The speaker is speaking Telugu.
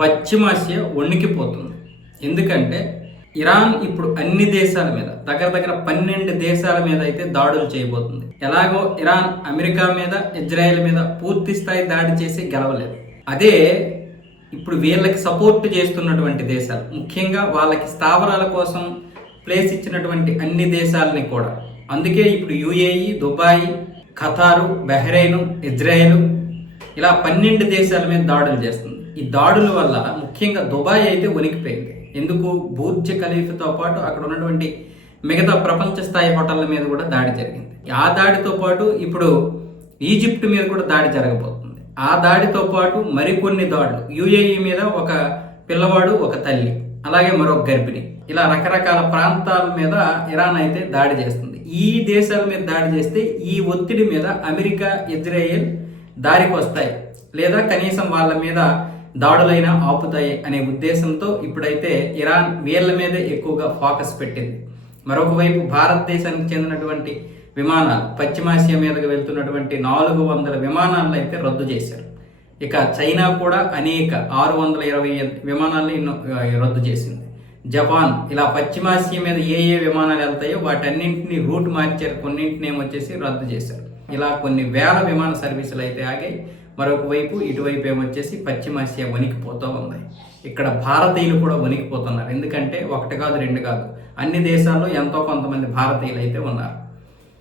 పశ్చిమాసియా వణికిపోతుంది. ఎందుకంటే ఇరాన్ ఇప్పుడు అన్ని దేశాల మీద దగ్గర 12 దేశాల మీద అయితే దాడులు చేయబోతుంది. ఎలాగో ఇరాన్ అమెరికా మీద, ఇజ్రాయెల్ మీద పూర్తి స్థాయి దాడి చేసి గెలవలేదు. అదే ఇప్పుడు వీళ్ళకి సపోర్ట్ చేస్తున్నటువంటి దేశాలు, ముఖ్యంగా వాళ్ళకి స్థావరాల కోసం ప్లేస్ ఇచ్చినటువంటి అన్ని దేశాలని కూడా, అందుకే ఇప్పుడు యుఏఈ, దుబాయ్, ఖతారు, బహ్రెయిన్, ఇజ్రాయెల్ ఇలా 12 దేశాల మీద దాడులు చేస్తుంది. ఈ దాడుల వల్ల ముఖ్యంగా దుబాయ్ అయితే వణికిపోయింది. ఎందుకు? బుర్జ్ ఖలీఫాతో పాటు అక్కడ ఉన్నటువంటి మిగతా ప్రపంచ స్థాయి హోటళ్ల మీద కూడా దాడి జరిగింది. ఆ దాడితో పాటు ఇప్పుడు ఈజిప్ట్ మీద కూడా దాడి జరగబోతుంది. ఆ దాడితో పాటు మరికొన్ని దాడులు, యుఏఈ మీద ఒక పిల్లవాడు, ఒక తల్లి, అలాగే మరొక గర్భిణి, ఇలా రకరకాల ప్రాంతాల మీద ఇరాన్ అయితే దాడి చేస్తుంది. ఈ దేశాల మీద దాడి చేస్తే ఈ ఒత్తిడి మీద అమెరికా, ఇజ్రాయెల్ దారికి వస్తాయి, లేదా కనీసం వాళ్ళ మీద దాడులైనా ఆపుతాయి అనే ఉద్దేశంతో ఇప్పుడైతే ఇరాన్ వీళ్ళ మీదే ఎక్కువగా ఫోకస్ పెట్టింది. మరొక వైపు భారతదేశానికి చెందినటువంటి విమానాలు, పశ్చిమాసియా మీదకి వెళ్తున్నటువంటి 400 విమానాలను అయితే రద్దు చేశారు. ఇక చైనా కూడా అనేక 620 విమానాలని రద్దు చేసింది. జపాన్, ఇలా పశ్చిమాసియా మీద ఏ విమానాలు వెళ్తాయో వాటన్నింటినీ రూట్ మార్చారు, కొన్నింటిని ఏమొచ్చేసి రద్దు చేశారు. ఇలా కొన్ని వేల విమాన సర్వీసులు అయితే ఆగాయి. మరొక వైపు ఇటువైపు ఏమొచ్చేసి పశ్చిమాసియా వణికిపోతూ ఉంది. ఇక్కడ భారతీయులు కూడా వణికిపోతున్నారు. ఎందుకంటే ఒకటి కాదు, రెండు కాదు, అన్ని దేశాల్లో ఎంతో కొంతమంది భారతీయులు అయితే ఉన్నారు.